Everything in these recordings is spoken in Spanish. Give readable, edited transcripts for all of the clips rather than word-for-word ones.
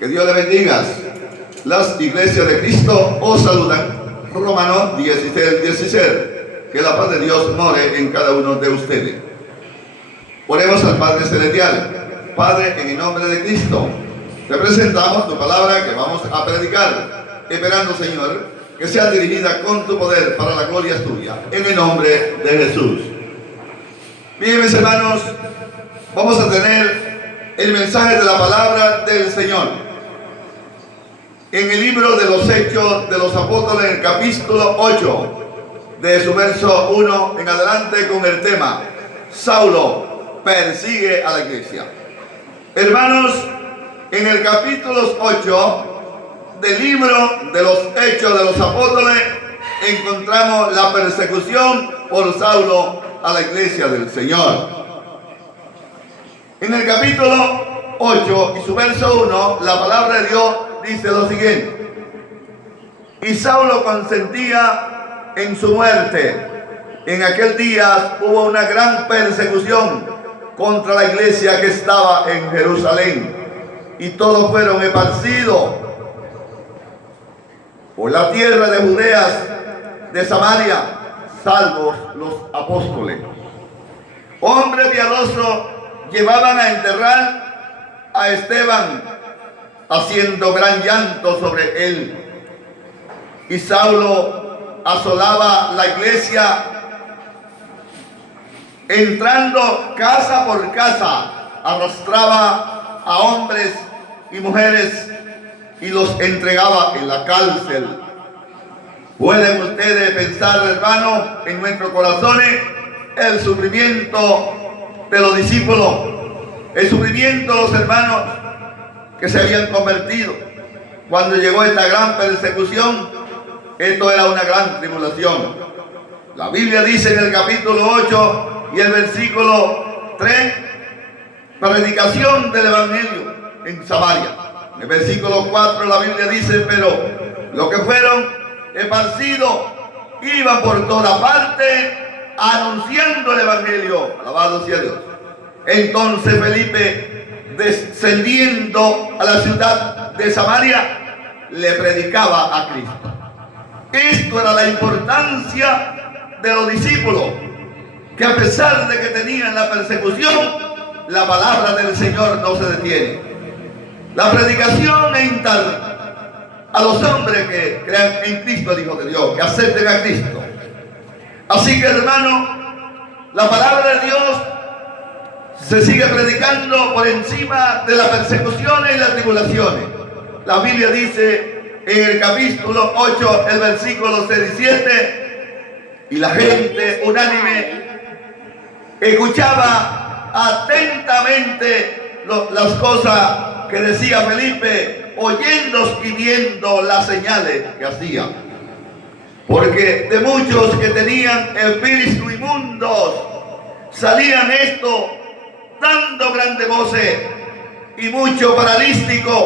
Que Dios le bendiga. Las iglesias de Cristo os saludan. Romanos 16:16. Que la paz de Dios more en cada uno de ustedes. Oremos al Padre Celestial. Padre, en el nombre de Cristo, te presentamos tu palabra que vamos a predicar, esperando, Señor, que sea dirigida con tu poder para la gloria tuya, en el nombre de Jesús. Bien, mis hermanos, vamos a tener el mensaje de la palabra del Señor en el libro de los Hechos de los Apóstoles, en el capítulo 8, de su verso 1 en adelante, con el tema Saulo persigue a la iglesia. Hermanos, en el capítulo 8 del libro de los Hechos de los Apóstoles encontramos la persecución por Saulo a la iglesia del Señor. En el capítulo 8 y su verso 1, la palabra de Dios dice lo siguiente: y Saulo consentía en su muerte. En aquel día hubo una gran persecución contra la iglesia que estaba en Jerusalén, y todos fueron esparcidos por la tierra de Judeas, de Samaria, salvos los apóstoles. Hombres piadosos llevaban a enterrar a Esteban, haciendo gran llanto sobre él. Y Saulo asolaba la iglesia, entrando casa por casa, arrastraba a hombres y mujeres y los entregaba en la cárcel. Pueden ustedes pensar, hermanos, en nuestros corazones el sufrimiento de los discípulos, el sufrimiento de los hermanos que se habían convertido. Cuando llegó esta gran persecución, esto era una gran tribulación. La Biblia dice en el capítulo 8 y el versículo 3, predicación del evangelio en Samaria. En el versículo 4 la Biblia dice: pero los que fueron esparcidos iban por toda parte anunciando el evangelio. Alabado sea Dios. Entonces Felipe, descendiendo a la ciudad de Samaria, le predicaba a Cristo. Esto era la importancia de los discípulos, que a pesar de que tenían la persecución, la palabra del Señor no se detiene. La predicación es intar a los hombres que crean en Cristo, el Hijo de Dios, que acepten a Cristo. Así que, hermano, la palabra de Dios se sigue predicando por encima de las persecuciones y las tribulaciones. La Biblia dice en el capítulo 8, el versículo 6 y 7, y la gente unánime escuchaba atentamente las cosas que decía Felipe, oyendo y viendo las señales que hacía. Porque de muchos que tenían espíritus inmundos salían esto dando grandes voces, y muchos paralíticos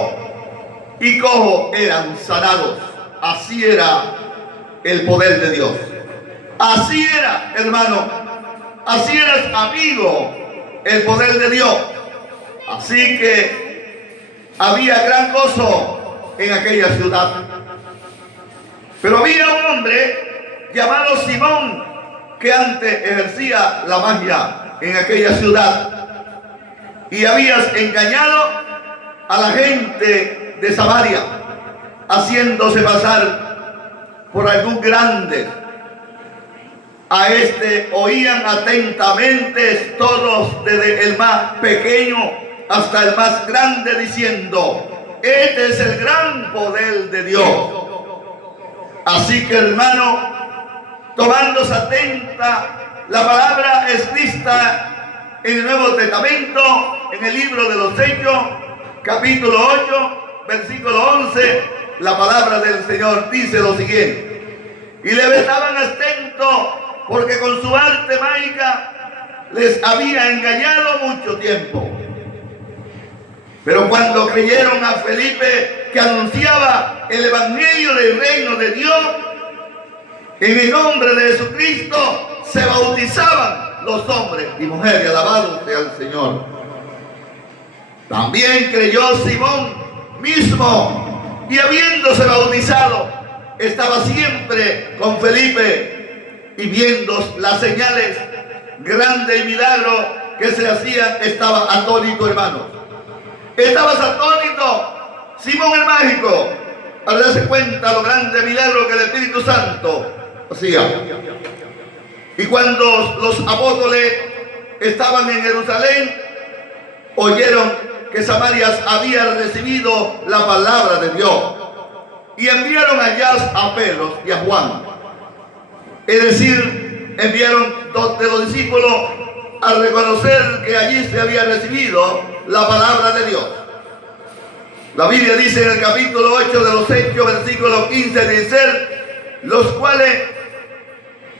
y cojos eran sanados. Así era el poder de Dios. Así era, hermano, así era, amigo, el poder de Dios. Así que había gran gozo en aquella ciudad. Pero había un hombre llamado Simón, que antes ejercía la magia en aquella ciudad, y habías engañado a la gente de Samaria, haciéndose pasar por algún grande. A este oían atentamente todos, desde el más pequeño hasta el más grande, diciendo: este es el gran poder de Dios. Así que, hermano, tomándose atenta la palabra escrita en el Nuevo Testamento, en el libro de los Hechos, capítulo 8, versículo 11, la palabra del Señor dice lo siguiente: y le estaban atentos, porque con su arte mágica les había engañado mucho tiempo. Pero cuando creyeron a Felipe, que anunciaba el evangelio del reino de Dios, en el nombre de Jesucristo se bautizaban los hombres y mujeres. Alabado sea el Señor. También creyó Simón, mismo, y habiéndose bautizado, estaba siempre con Felipe, y viendo las señales, grande y milagro que se hacían, estaba atónito, hermano. Estabas atónito, Simón el mágico, al darse cuenta lo grande milagro que el Espíritu Santo hacía. Y cuando los apóstoles estaban en Jerusalén, oyeron que Samaria había recibido la palabra de Dios, y enviaron allá a Pedro y a Juan. Es decir, enviaron dos de los discípulos al reconocer que allí se había recibido la palabra de Dios. La Biblia dice en el capítulo 8 de los Hechos, versículo 15, dice: los cuales,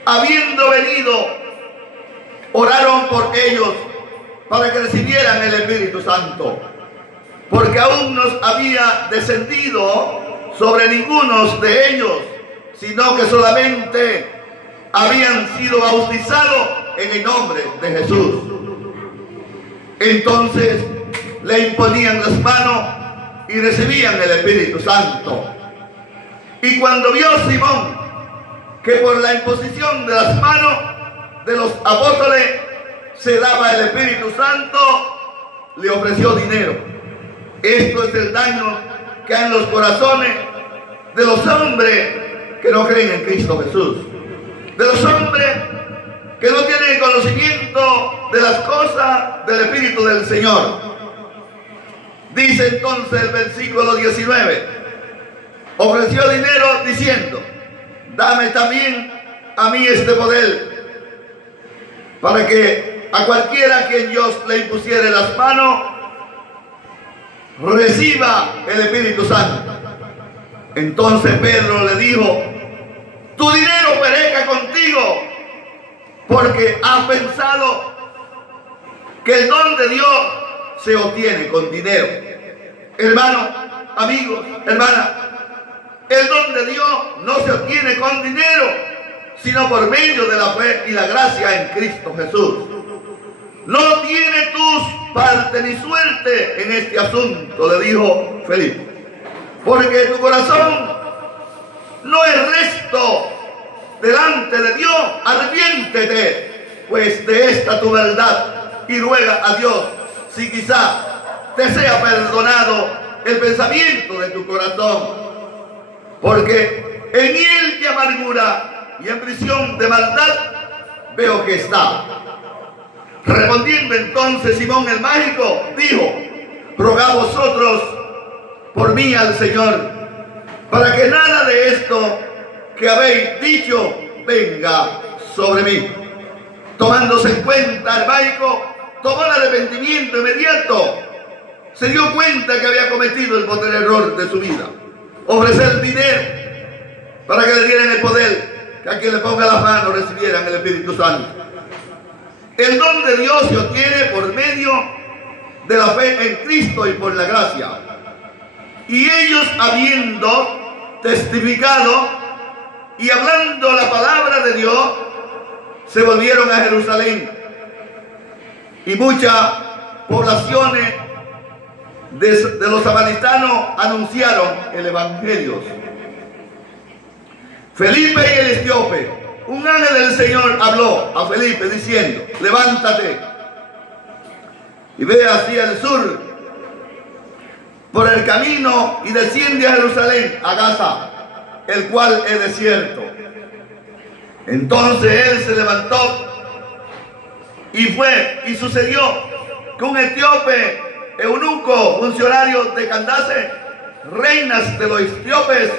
habiendo venido, oraron por ellos para que recibieran el Espíritu Santo, porque aún no había descendido sobre ninguno de ellos, sino que solamente habían sido bautizados en el nombre de Jesús. Entonces le imponían las manos y recibían el Espíritu Santo. Y cuando vio Simón que por la imposición de las manos de los apóstoles se daba el Espíritu Santo, le ofreció dinero. Esto es el daño que hay en los corazones de los hombres que no creen en Cristo Jesús, de los hombres que no tienen conocimiento de las cosas del Espíritu del Señor. Dice entonces el versículo 19: ofreció dinero diciendo: dame también a mí este poder, para que a cualquiera a quien yo le impusiere las manos reciba el Espíritu Santo. Entonces Pedro le dijo: tu dinero perezca contigo, porque has pensado que el don de Dios se obtiene con dinero. Hermano, amigos, hermanas, el don de Dios no se obtiene con dinero, sino por medio de la fe y la gracia en Cristo Jesús. No tienes tus parte ni suerte en este asunto, le dijo Felipe, porque tu corazón no es resto delante de Dios. Arrepiéntete pues de esta tu verdad y ruega a Dios si quizá te sea perdonado el pensamiento de tu corazón, porque en miel de amargura y en prisión de maldad veo que está. Respondiendo entonces Simón el mágico, dijo: rogad vosotros por mí al Señor, para que nada de esto que habéis dicho venga sobre mí. Tomándose en cuenta el mágico, tomó el arrepentimiento inmediato. Se dio cuenta que había cometido el poder error de su vida: ofrecer dinero para que le dieran el poder, que a quien le ponga las manos recibieran el Espíritu Santo. El don de Dios se obtiene por medio de la fe en Cristo y por la gracia. Y ellos, habiendo testificado y hablando la palabra de Dios, se volvieron a Jerusalén. Y muchas poblaciones de los samaritanos anunciaron el evangelio. Felipe y el etíope. Un ángel del Señor habló a Felipe diciendo: levántate y ve hacia el sur por el camino y desciende a Jerusalén, a Gaza, el cual es desierto. Entonces él se levantó y fue, y sucedió que un etíope, eunuco, funcionario de Candace, reinas de los etíopes,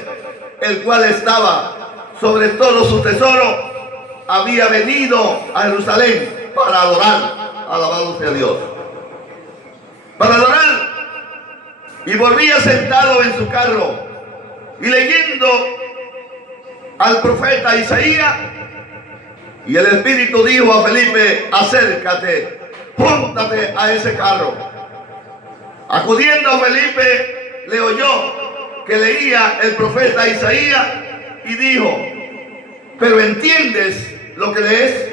el cual estaba sobre todo su tesoro, había venido a Jerusalén para adorar. Alabado sea Dios. Para adorar. Y volvía sentado en su carro y leyendo al profeta Isaías. Y el Espíritu dijo a Felipe: acércate, júntate a ese carro. Acudiendo Felipe, le oyó que leía el profeta Isaías y dijo: ¿pero entiendes lo que lees?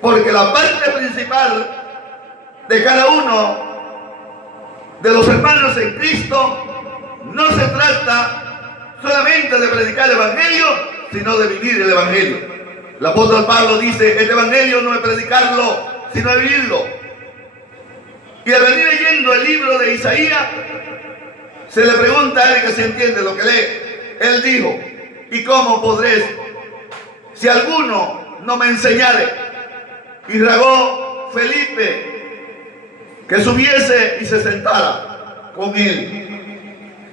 Porque la parte principal de cada uno de los hermanos en Cristo no se trata solamente de predicar el Evangelio, sino de vivir el Evangelio. El apóstol Pablo dice, el Evangelio no es predicarlo, sino es vivirlo. Y al venir leyendo el libro de Isaías, se le pregunta a él que se entiende lo que lee. Él dijo, ¿y cómo podré si alguno no me enseñare? Y rogó Felipe que subiese y se sentara con él.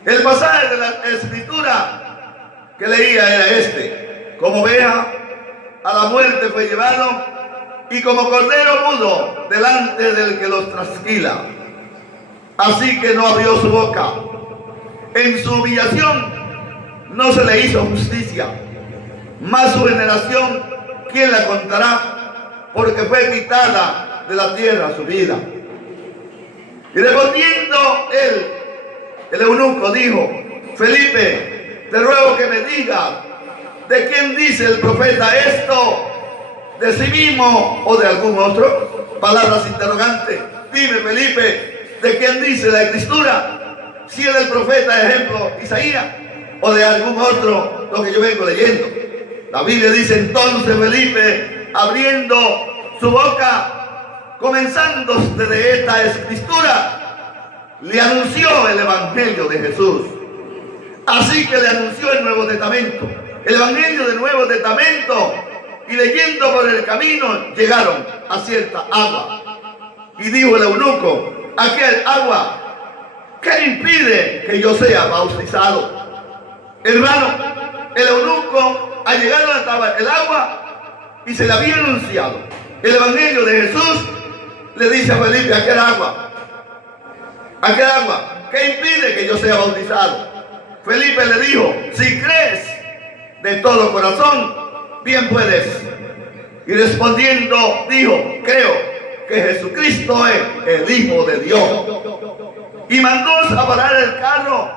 El pasaje de la escritura que leía era este: como oveja a la muerte fue llevado, y como cordero mudo delante del que los trasquila, así que no abrió su boca. En su humillación no se le hizo justicia, mas su generación, ¿quién la contará? Porque fue quitada de la tierra su vida. Y respondiendo él, el eunuco dijo, Felipe, te ruego que me digas, ¿de quién dice el profeta esto? ¿De sí mismo o de algún otro? Palabras interrogantes. Dime, Felipe, ¿de quién dice la escritura? Si es del profeta, ejemplo, Isaías, o de algún otro, lo que yo vengo leyendo. La Biblia dice entonces Felipe, abriendo su boca, comenzando desde esta escritura, le anunció el Evangelio de Jesús. Así que le anunció el Nuevo Testamento, el Evangelio del Nuevo Testamento, y leyendo por el camino llegaron a cierta agua. Y dijo el eunuco, aquel agua, ¿qué impide que yo sea bautizado? Hermano, el eunuco al llegar donde estaba el agua y se le había anunciado el Evangelio de Jesús, le dice a Felipe, aquel agua, ¿qué impide que yo sea bautizado? Felipe le dijo, si crees de todo corazón, bien puedes. Y respondiendo dijo, creo que Jesucristo es el Hijo de Dios. Y mandó a parar el carro,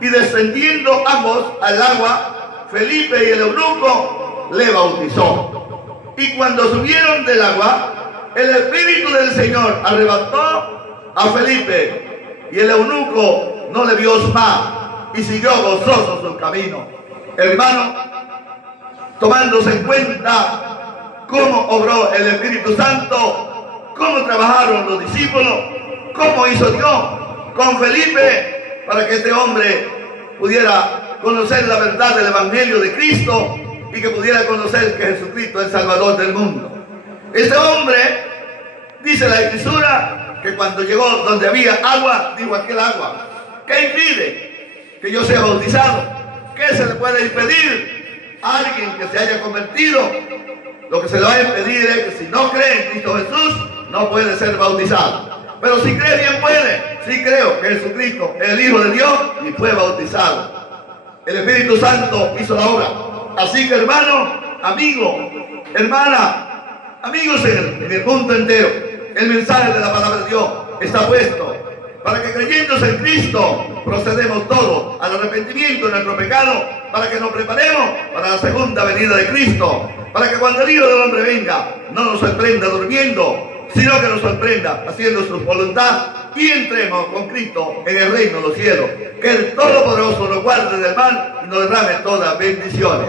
y descendiendo ambos al agua, Felipe y el eunuco le bautizó. Y cuando subieron del agua, el Espíritu del Señor arrebató a Felipe, y el eunuco no le vio más, y siguió gozoso su camino. Hermano, tomándose en cuenta cómo obró el Espíritu Santo, cómo trabajaron los discípulos, cómo hizo Dios con Felipe para que este hombre pudiera conocer la verdad del Evangelio de Cristo y que pudiera conocer que Jesucristo es el Salvador del mundo. Este hombre, dice la Escritura, que cuando llegó donde había agua, dijo aquel agua, ¿qué impide que yo sea bautizado? ¿Qué se le puede impedir a alguien que se haya convertido? Lo que se le va a impedir es que si no cree en Cristo Jesús, no puede ser bautizado. Pero si cree, bien puede. Sí creo que Jesucristo es el Hijo de Dios y fue bautizado. El Espíritu Santo hizo la obra. Así que hermano, amigo, hermana, amigos en el mundo entero, el mensaje de la palabra de Dios está puesto para que creyéndose en Cristo procedemos todos al arrepentimiento de nuestro pecado, para que nos preparemos para la segunda venida de Cristo, para que cuando el Hijo del Hombre venga no nos sorprenda durmiendo, sino que nos sorprenda haciendo su voluntad y entremos con Cristo en el reino de los cielos. Que el Todopoderoso nos guarde del mal y nos derrame todas bendiciones.